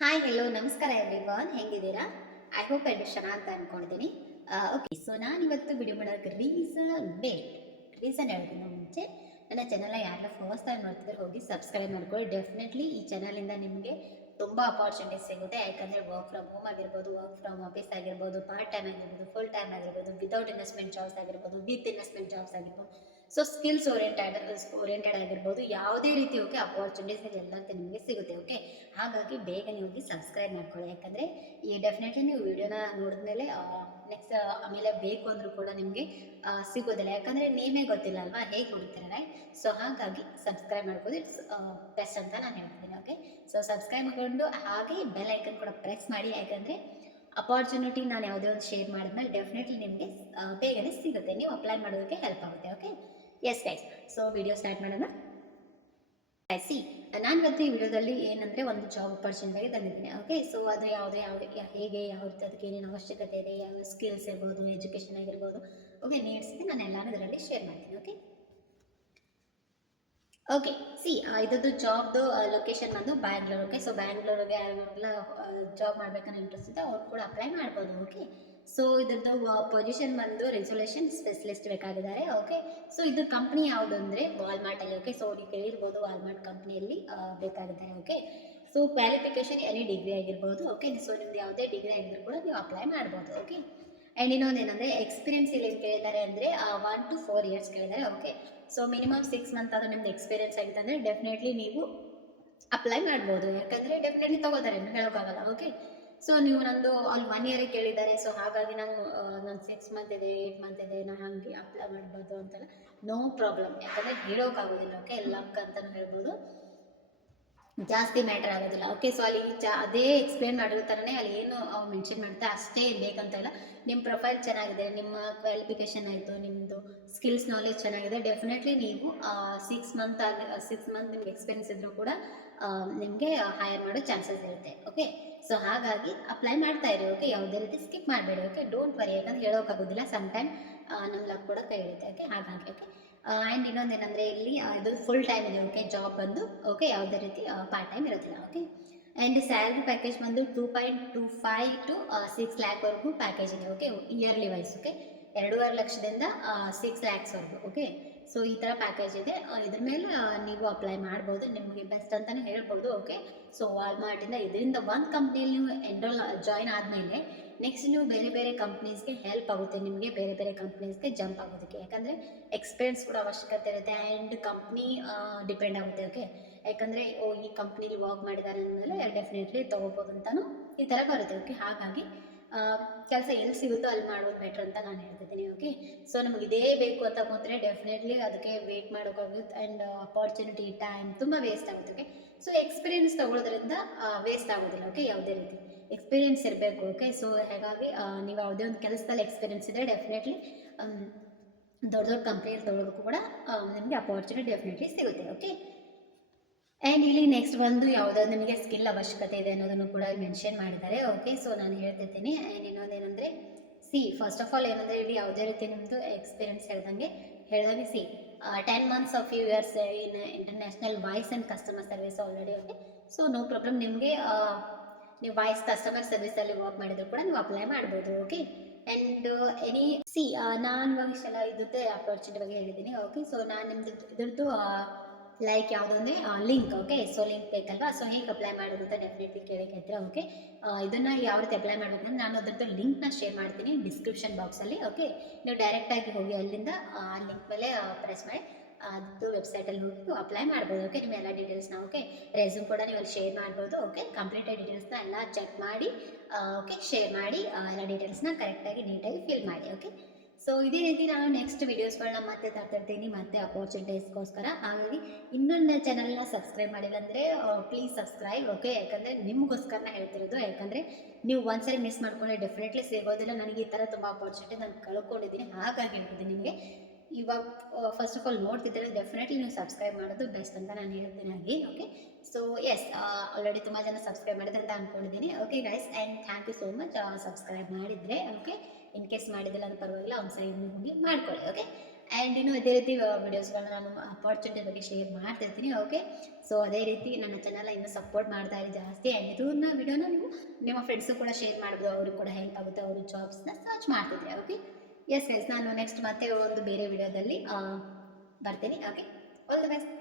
Hi hello ನಮಸ್ಕಾರ everyone ಹೆಂಗಿದ್ದೀರಾ? I hope ಎಲ್ಲರೂ ಚೆನ್ನಾಗಿ ಅನ್ಕೊಂಡಿದ್ದೀನಿ ಓಕೆ ಸೊ ನಾನು ಇವತ್ತು ವಿಡಿಯೋ ಮಾಡೋಕ್ಕೆ ರೀಸನ್ ವೇಟ್ ರೀಸನ್ ಹೇಳ್ತೀನಿ ಮುಂಚೆ, ನನ್ನ ಚಾನಲ್ನ ಯಾರೆಲ್ಲ ಫಸ್ಟ್ ಟೈಮ್ ನೋಡ್ತಿದ್ರೆ ಹೋಗಿ ಸಬ್ಸ್ಕ್ರೈಬ್ ಮಾಡ್ಕೊಳ್ಳಿ. ಡೆಫಿನೆಟ್ಲಿ ಈ ಚಾನಲಿಂದ ನಿಮಗೆ ತುಂಬ ಅಪೋರ್ಚುನಿಟಿ ಸಿಗುತ್ತೆ. ಯಾಕಂದರೆ ವರ್ಕ್ ಫ್ರಮ್ ಹೋಮ್ ಆಗಿರ್ಬೋದು ವರ್ಕ್ ಫ್ರಮ್ ಆಫೀಸ್ ಆಗಿರ್ಬೋದು ಪಾರ್ಟ್ ಟೈಮ್ ಆಗಿರ್ಬೋದು ಫುಲ್ ಟೈಮ್ ಆಗಿರ್ಬೋದು ವಿತೌಟ್ ಇನ್ವೆಸ್ಟ್ಮೆಂಟ್ ಜಾಬ್ಸ್ ಆಗಿರ್ಬೋದು ವಿತ್ ಇನ್ವೆಸ್ಟ್ಮೆಂಟ್ ಜಾಬ್ಸ್ ಆಗಿರ್ಬೋದು. ಸೊ ಸ್ಕಿಲ್ಸ್ ಓರಿಯೆಂಟೆಡ್ ಓರಿಯೆಂಟೆಡ್ ಆಗಿರ್ಬೋದು, ಯಾವುದೇ ರೀತಿ ಓಕೆ ಅಪಾರ್ಚುನಿಟೀಸ್ ಎಲ್ಲ ನಿಮಗೆ ಸಿಗುತ್ತೆ ಓಕೆ ಹಾಗಾಗಿ ಬೇಗ ನೀವು ಸಬ್ಸ್ಕ್ರೈಬ್ ಮಾಡ್ಕೊಳ್ಳಿ. ಯಾಕಂದರೆ ಈ ಡೆಫಿನೆಟ್ಲಿ ನೀವು ವಿಡಿಯೋನ ನೋಡಿದ್ಮೇಲೆ ನೆಕ್ಸ್ಟ್ ಆಮೇಲೆ ಬೇಕು ಅಂದರೂ ಕೂಡ ನಿಮಗೆ ಸಿಗೋದಿಲ್ಲ. ಯಾಕಂದರೆ ನೇಮೇ ಗೊತ್ತಿಲ್ಲ ಅಲ್ವಾ ಹೇಗೆ ಹುಡುಕ್ತಾರೆ ರೈಟ್ ಸೊ ಹಾಗಾಗಿ ಸಬ್ಸ್ಕ್ರೈಬ್ ಮಾಡ್ಬೋದು ಇಟ್ಸ್ ಬೆಸ್ಟ್ ಅಂತ ನಾನು ಹೇಳ್ತೀನಿ ಓಕೆ ಸೊ ಸಬ್ಸ್ಕ್ರೈಬ್ ಮಾಡಿಕೊಂಡು, ಹಾಗೆ ಬೆಲ್ ಐಕನ್ ಕೂಡ ಪ್ರೆಸ್ ಮಾಡಿ. ಯಾಕಂದರೆ ಅಪಾರ್ಚುನಿಟಿ ನಾನು ಯಾವುದೇ ಒಂದು ಶೇರ್ ಮಾಡಿದ್ಮೇಲೆ ಡೆಫಿನೆಟ್ಲಿ ನಿಮಗೆ ಬೇಗನೆ ಸಿಗುತ್ತೆ. ನೀವು ಅಪ್ಲೈ ಮಾಡೋದಕ್ಕೆ ಹೆಲ್ಪ್ ಆಗುತ್ತೆ okay yes guys so video start ಮಾಡೋಣ. ಸಿ ನಾನು ಇವತ್ತು ಈ ವಿಡಿಯೋದಲ್ಲಿ ಏನಂದರೆ ಒಂದು ಜಾಬ್ ಅಪಾರ್ಚುನಿಟಿಗೆ ತಂದಿದ್ದೀನಿ. ಓಕೆ ಸೊ ಅದು ಯಾವುದೇ ಯಾವ ಯಾ- ಹೇಗೆ, ಯಾವ ರೀತಿ, ಅದಕ್ಕೆ ಏನೇನು ಅವಶ್ಯಕತೆ ಇದೆ, ಯಾವ ಸ್ಕಿಲ್ಸ್ ಇರ್ಬೋದು ಎಜುಕೇಷನ್ ಆಗಿರ್ಬೋದು. ಓಕೆ ನೀಡ್ಸ್ ನಾನು ಎಲ್ಲಾನು ಇದರಲ್ಲಿ ಶೇರ್ ಮಾಡ್ತೀನಿ. ಓಕೆ ಓಕೆ ಸಿ ಇದ್ರದ್ದು ಜಾಬ್ದು ಲೊಕೇಶನ್ ಬಂದು ಬ್ಯಾಂಗ್ಳೂರ್ ಓಕೆ ಸೊ ಬ್ಯಾಂಗ್ಳೂರಿಗೆ ಯಾರೆಲ್ಲ ಜಾಬ್ ಮಾಡ್ಬೇಕನ್ನೋ ಇಂಟ್ರೆಸ್ಟ್ ಇದೆ ಅವ್ರು ಕೂಡ ಅಪ್ಲೈ ಮಾಡ್ಬೋದು. ಓಕೆ ಸೊ ಇದ್ರದ್ದು ಪೊಸಿಷನ್ ಬಂದು ರೆಸೊಲ್ಯೂಷನ್ ಸ್ಪೆಷಲಿಸ್ಟ್ ಬೇಕಾಗಿದ್ದಾರೆ. ಓಕೆ ಸೊ ಇದ್ರ ಕಂಪ್ನಿ ಯಾವುದು ಅಂದರೆ ವಾಲ್ಮಾರ್ಟಲ್ಲಿ ಓಕೆ ಸೊ ನೀವು ಕೇಳಿರ್ಬೋದು ವಾಲ್ಮಾರ್ಟ್ ಕಂಪ್ನಿಯಲ್ಲಿ ಬೇಕಾಗಿದ್ದಾರೆ okay so qualification any degree ಆಗಿರ್ಬೋದು ಓಕೆ ಸೊ ನಿಮ್ದು ಯಾವುದೇ ಡಿಗ್ರಿ ಆಗಿದ್ರು ಕೂಡ ನೀವು ಅಪ್ಲೈ ಮಾಡ್ಬೋದು ಓಕೆ ಆ್ಯಂಡ್ ಇನ್ನೊಂದು ಏನಂದರೆ ಎಕ್ಸ್ಪೀರಿಯನ್ಸ್ ಇಲ್ಲಿ ಏನು ಕೇಳಿದ್ದಾರೆ ಅಂದರೆ ಒನ್ ಟು ಫೋರ್ ಇಯರ್ಸ್ ಕೇಳಿದ್ದಾರೆ okay so minimum six month ಆದರೂ ನಿಮ್ದು ಎಕ್ಸ್ಪೀರಿಯನ್ಸ್ ಆಗಿದೆ ಅಂದರೆ ಡೆಫಿನೆಟ್ಲಿ ನೀವು ಅಪ್ಲೈ ಮಾಡ್ಬೋದು. ಯಾಕಂದರೆ ಡೆಫಿನೆಟ್ಲಿ ತೊಗೋತಾರೆ ಹೇಳೋಕ್ಕಾಗಲ್ಲ ಓಕೆ ಸೊ ನೀವು ನಂದು ಅಲ್ಲಿ ಒನ್ ಇಯರಿಗೆ ಕೇಳಿದ್ದಾರೆ. ಸೊ ಹಾಗಾಗಿ ನಾನು ನಾನು ಸಿಕ್ಸ್ ಮಂತ್ ಇದೆ ಏಯ್ಟ್ ಮಂತ್ ಇದೆ, ನಾನು ಹಂಗೆ ಅಪ್ಲೈ ಮಾಡ್ಬೋದು ಅಂತೆಲ್ಲ. ನೋ ಪ್ರಾಬ್ಲಮ್ ಯಾಕಂದರೆ ಹೇಳೋಕ್ಕಾಗೋದಿಲ್ಲ ಓಕೆ ಲಕ್ ಅಂತಲೂ ಹೇಳ್ಬೋದು. ಜಾಸ್ತಿ ಮ್ಯಾಟರ್ ಆಗೋದಿಲ್ಲ ಓಕೆ ಸೊ ಅಲ್ಲಿ ಚ, ಅದೇ ಎಕ್ಸ್ಪ್ಲೇನ್ ಮಾಡಿರೋ ಥರನೇ ಅಲ್ಲಿ ಏನು ಮೆನ್ಷನ್ ಮಾಡ್ತಾರೆ ಅಷ್ಟೇ ಬೇಕಂತ ಇಲ್ಲ. ನಿಮ್ಮ ಪ್ರೊಫೈಲ್ ಚೆನ್ನಾಗಿದೆ, ನಿಮ್ಮ ಕ್ವಾಲಿಫಿಕೇಷನ್ ಆಯಿತು ನಿಮ್ಮದು ಸ್ಕಿಲ್ಸ್ ನಾಲೆಜ್ ಚೆನ್ನಾಗಿದೆ. ಡೆಫಿನೆಟ್ಲಿ ನೀವು ಸಿಕ್ಸ್ ಮಂತ್ ಆಗಿ ಸಿಕ್ಸ್ ಮಂತ್ ನಿಮ್ಗೆ ಎಕ್ಸ್ಪೀರಿಯನ್ಸ್ ಇದ್ದರೂ ಕೂಡ ನಿಮಗೆ ಹೈಯರ್ ಮಾಡೋ ಚಾನ್ಸಸ್ ಇರುತ್ತೆ ಓಕೆ ಸೊ ಹಾಗಾಗಿ ಅಪ್ಲೈ ಮಾಡ್ತಾ ಇರಿ ಓಕೆ ಯಾವುದೇ ರೀತಿ ಸ್ಕಿಪ್ ಮಾಡಬೇಡಿ ಓಕೆ ಡೋಂಟ್ ವರಿ ಯಾಕಂದ್ರೆ ಹೇಳೋಕ್ಕಾಗೋದಿಲ್ಲ ಸಮ್ ಟೈಮ್ ನಮ್ಮ ಲಕ್ ಕೂಡ ಕೈ ಓಕೆ ಹಾಗಾಗಿ ಓಕೆ ಆ್ಯಂಡ್ ಇನ್ನೊಂದು ಏನಂದರೆ ಇಲ್ಲಿ ಇದು ಫುಲ್ ಟೈಮ್ ಇದೆ ಓಕೆ ಜಾಬ್ ಬಂದು ಓಕೆ ಯಾವುದೇ ರೀತಿ ಪಾರ್ಟ್ ಟೈಮ್ ಇರೋದಿಲ್ಲ ಓಕೆ ಆ್ಯಂಡ್ ಸ್ಯಾಲ್ರಿ ಪ್ಯಾಕೇಜ್ ಬಂದು two point two five to six ಲ್ಯಾಕ್ವರೆಗೂ package ಇದೆ ಓಕೆ ಇಯರ್ಲಿ ವೈಸ್ ಓಕೆ ಎರಡೂವರೆ ಲಕ್ಷದಿಂದ ಸಿಕ್ಸ್ ಲ್ಯಾಕ್ಸ್ವರೆಗೂ ಓಕೆ ಸೊ ಈ ಥರ ಪ್ಯಾಕೇಜ್ ಇದೆ. ಇದ್ರ ಮೇಲೆ ನೀವು ಅಪ್ಲೈ ಮಾಡ್ಬೋದು. ನಿಮಗೆ ಬೆಸ್ಟ್ ಅಂತಲೇ ಹೇಳ್ಬೋದು ಓಕೆ ಸೊ ವಾಲ್ಮಾರ್ಟಿಂದ ಇದರಿಂದ ಒಂದು ಕಂಪ್ನಿಯಲ್ಲಿ ನೀವು ಎನ್ರೋಲ್ ಜಾಯ್ನ್ ಆದಮೇಲೆ ನೆಕ್ಸ್ಟ್ ನೀವು ಬೇರೆ ಬೇರೆ ಕಂಪ್ನೀಸ್ಗೆ ಹೆಲ್ಪ್ ಆಗುತ್ತೆ. ನಿಮಗೆ ಬೇರೆ ಬೇರೆ ಕಂಪ್ನೀಸ್ಗೆ ಜಂಪ್ ಆಗೋದಕ್ಕೆ. ಯಾಕಂದರೆ ಎಕ್ಸ್ಪೀರಿಯನ್ಸ್ ಕೂಡ ಅವಶ್ಯಕತೆ ಇರುತ್ತೆ ಆ್ಯಂಡ್ ಕಂಪ್ನಿ ಡಿಪೆಂಡ್ ಆಗುತ್ತೆ ಓಕೆ ಯಾಕಂದರೆ, ಓ, ಈ ಕಂಪ್ನಿಲಿ ವರ್ಕ್ ಮಾಡಿದ್ದಾರೆ ಅಂದಮೇಲೆ ಡೆಫಿನೆಟ್ಲಿ ತೊಗೋಬೋದು ಅಂತಲೂ ಈ ಥರ ಬರುತ್ತೆ ಓಕೆ ಹಾಗಾಗಿ ಕೆಲಸ ಎಲ್ಲಿ ಸಿಗುತ್ತೋ ಅಲ್ಲಿ ಮಾಡೋದು ಬೆಟ್ರ್ ಅಂತ ನಾನು ಹೇಳ್ತಿದ್ದೀನಿ ಓಕೆ. ಸೊ ನಮಗೆ ಇದೇ ಬೇಕು ಅಂತ ಕೂತ್ರೆ ಡೆಫಿನೆಟ್ಲಿ ಅದಕ್ಕೆ ವೇಟ್ ಮಾಡೋಕ್ಕಾಗುತ್ತೆ ಆ್ಯಂಡ್ ಅಪಾರ್ಚುನಿಟಿ ಟೈಮ್ ತುಂಬ ವೇಸ್ಟ್ ಆಗುತ್ತೆ ಓಕೆ ಸೊ ಎಕ್ಸ್ಪೀರಿಯನ್ಸ್ ತಗೊಳ್ಳೋದ್ರಿಂದ ವೇಸ್ಟ್ ಆಗೋದಿಲ್ಲ ಓಕೆ ಯಾವುದೇ ರೀತಿ. ಎಕ್ಸ್ಪೀರಿಯನ್ಸ್ ಇರಬೇಕು ಓಕೆ ಸೊ ಹಾಗಾಗಿ ನೀವು ಯಾವುದೇ ಒಂದು ಕೆಲಸದಲ್ಲಿ ಎಕ್ಸ್ಪೀರಿಯನ್ಸ್ ಇದ್ದರೆ ಡೆಫಿನೆಟ್ಲಿ ದೊಡ್ಡ ದೊಡ್ಡ ಕಂಪ್ನಿಯಲ್ಲಿ ತೊಗೊಳೋದಕ್ಕೂ ಕೂಡ ನಿಮಗೆ ಅಪಾರ್ಚುನಿಟಿ ಡೆಫಿನೆಟ್ಲಿ ಸಿಗುತ್ತೆ ಓಕೆ ಆ್ಯಂಡ್ ಇಲ್ಲಿ ನೆಕ್ಸ್ಟ್ ಬಂದು ಯಾವುದಾದ್ರು ನಿಮಗೆ ಸ್ಕಿಲ್ ಅವಶ್ಯಕತೆ ಇದೆ ಅನ್ನೋದನ್ನು ಕೂಡ ಮೆನ್ಷನ್ ಮಾಡಿದ್ದಾರೆ ಓಕೆ ಸೊ ನಾನು ಹೇಳ್ತಿರ್ತೀನಿ and see first of all ಏನಂದ್ರೆ ಇಲ್ಲಿ ಯಾವುದೇ ರೀತಿ ನಿಮ್ಮದು ಎಕ್ಸ್ಪೀರಿಯನ್ಸ್ ಹೇಳ್ದಂಗೆ ಹೇಳ್ದಂಗೆ see. Ten months of you years in international voice and customer service already okay so no problem ನಿಮಗೆ ನೀವು ವಾಯ್ಸ್ ಕಸ್ಟಮರ್ ಸರ್ವಿಸ್ ಅಲ್ಲಿ ವರ್ಕ್ ಮಾಡಿದ್ರು ಕೂಡ ನೀವು ಅಪ್ಲೈ ಮಾಡ್ಬೋದು ಓಕೆ ಆ್ಯಂಡ್ ಎನಿ ಸಿ ನಾನು ಇವಾಗ ಇಷ್ಟೆಲ್ಲ ಇದ್ದದ್ದು ಅಪರ್ಚುನಿಟಿ ಬಗ್ಗೆ ಹೇಳಿದ್ದೀನಿ ಓಕೆ ಸೊ ನಾನು ನಿಮ್ದು, ಇದ್ರದ್ದು ಲೈಕ್ ಯಾವುದೊಂದೇ ಲಿಂಕ್ ಓಕೆ ಸೊ ಲಿಂಕ್ ಬೇಕಲ್ವಾ? ಸೊ ಹೇಗೆ ಅಪ್ಲೈ ಮಾಡೋದು ಅಂತ ಡೆಫಿನೆಟ್ಲಿ ಕೇಳಕ್ಕೆ ಓಕೆ ಇದನ್ನು ಯಾವ ರೀತಿ ಅಪ್ಲೈ ಮಾಡಬೇಕಂದ್ರೆ ನಾನು ಅದರದ್ದು ಲಿಂಕ್ನ ಶೇರ್ ಮಾಡ್ತೀನಿ ಡಿಸ್ಕ್ರಿಪ್ಷನ್ ಬಾಕ್ಸಲ್ಲಿ ಓಕೆ ನೀವು ಡೈರೆಕ್ಟಾಗಿ ಹೋಗಿ ಅಲ್ಲಿಂದ, ಆ ಲಿಂಕ್ ಮೇಲೆ ಪ್ರೆಸ್ ಮಾಡಿ, ಅದು ವೆಬ್ಸೈಟಲ್ಲಿ ಹೋಗಿ ಅಪ್ಲೈ ಮಾಡ್ಬೋದು ಓಕೆ ನಿಮ್ಮ ಎಲ್ಲ ಡೀಟೇಲ್ಸ್ನ ಓಕೆ ರೆಸ್ಯೂಮ್ ಕೂಡ ನೀವು ಅಲ್ಲಿ ಶೇರ್ ಮಾಡ್ಬೋದು ಓಕೆ ಕಂಪ್ಲೀಟ್ ಡೀಟೇಲ್ಸ್ನ ಎಲ್ಲ ಚೆಕ್ ಮಾಡಿ ಓಕೆ ಶೇರ್ ಮಾಡಿ ಎಲ್ಲ ಡೀಟೇಲ್ಸ್ನ ಕರೆಕ್ಟಾಗಿ ನೀಟಾಗಿ ಫಿಲ್ ಮಾಡಿ ಓಕೆ ಸೊ ಇದೇ ರೀತಿ ನಾನು ನೆಕ್ಸ್ಟ್ ವೀಡಿಯೋಸ್ಗಳನ್ನ ಮತ್ತೆ ತರ್ತಿರ್ತೀನಿ ಮತ್ತೆ ಅಪಾರ್ಚುನಿಟೀಸ್ಗೋಸ್ಕರ ಹಾಗಾಗಿ ಇನ್ನೊಂದು ಚಾನಲ್ನ ಸಬ್ಸ್ಕ್ರೈಬ್ ಮಾಡಿಲ್ಲ ಅಂದರೆ ಪ್ಲೀಸ್ ಸಬ್ಸ್ಕ್ರೈಬ್ ಓಕೆ ಯಾಕಂದರೆ ನಿಮಗೋಸ್ಕರನ ಹೇಳ್ತಿರೋದು. ಯಾಕಂದರೆ ನೀವು ಒಂದ್ಸರಿ ಮಿಸ್ ಮಾಡ್ಕೊಂಡ್ರೆ ಡೆಫಿನೆಟ್ಲಿ ಸಿಗೋದಿಲ್ಲ. ನನಗೆ ಈ ಥರ ತುಂಬ ಅಪಾರ್ಚುನಿಟಿ ನಾನು ಕಳ್ಕೊಂಡಿದ್ದೀನಿ. ಹಾಗಾಗಿ ಹೇಳ್ತಿದ್ದೀನಿ ನಿಮಗೆ. ಇವಾಗ ಫಸ್ಟ್ ಆಫ್ ಆಲ್ ನೋಡ್ತಿದ್ದರೆ ಡೆಫಿನೆಟ್ಲಿ ನೀವು ಸಬ್ಸ್ಕ್ರೈಬ್ ಮಾಡೋದು ಬೆಸ್ಟ್ ಅಂತ ನಾನು ಹೇಳ್ತೀನಿ ಹಾಗೆ ಓಕೆ ಸೊ ಎಸ್ ಆಲ್ರೆಡಿ ತುಂಬ ಜನ ಸಬ್ಸ್ಕ್ರೈಬ್ ಮಾಡಿದ್ರೆ ಅಂತ ಅಂದ್ಕೊಂಡಿದ್ದೀನಿ okay guys and thank you so much subscribe ಮಾಡಿದರೆ ಓಕೆ ಇನ್ ಕೇಸ್ ಮಾಡಿದಿಲ್ಲ ಅಂತ ಪರವಾಗಿಲ್ಲ ಒಂದ್ಸರಿ ಇನ್ನೂ ಹೋಗಿ ಮಾಡ್ಕೊಳ್ಳಿ ಓಕೆ ಆ್ಯಂಡ್ ಇನ್ನು ಅದೇ ರೀತಿ ವಿಡಿಯೋಸ್ಗಳನ್ನ ನಾನು ಅಪಾರ್ಚುನಿಟಿ ಬಗ್ಗೆ ಶೇರ್ ಮಾಡ್ತಿರ್ತೀನಿ ಓಕೆ ಸೊ ಅದೇ ರೀತಿ ನನ್ನ ಚಾನಲ್ ಇನ್ನೂ ಸಪೋರ್ಟ್ ಮಾಡ್ತಾ ಇರಿ ಜಾಸ್ತಿ. ಆ್ಯಂಡ್ ಇದನ್ನ ವಿಡಿಯೋನ ನೀವು ನಿಮ್ಮ ಫ್ರೆಂಡ್ಸು ಕೂಡ ಶೇರ್ ಮಾಡ್ಬೋದು, ಅವ್ರಿಗೆ ಕೂಡ ಹೆಲ್ಪ್ ಆಗುತ್ತೆ, ಅವರು ಜಾಬ್ಸ್ನ ಸರ್ಚ್ ಮಾಡ್ತಿದ್ರೆ ಓಕೆ ಎಸ್ ಎಸ್ ನಾನು ನೆಕ್ಸ್ಟ್ ಮತ್ತೆ ಒಂದು ಬೇರೆ ವಿಡಿಯೋದಲ್ಲಿ ಬರ್ತೀನಿ ಓಕೆ ಆಲ್ ದ ಬೆಸ್ಟ್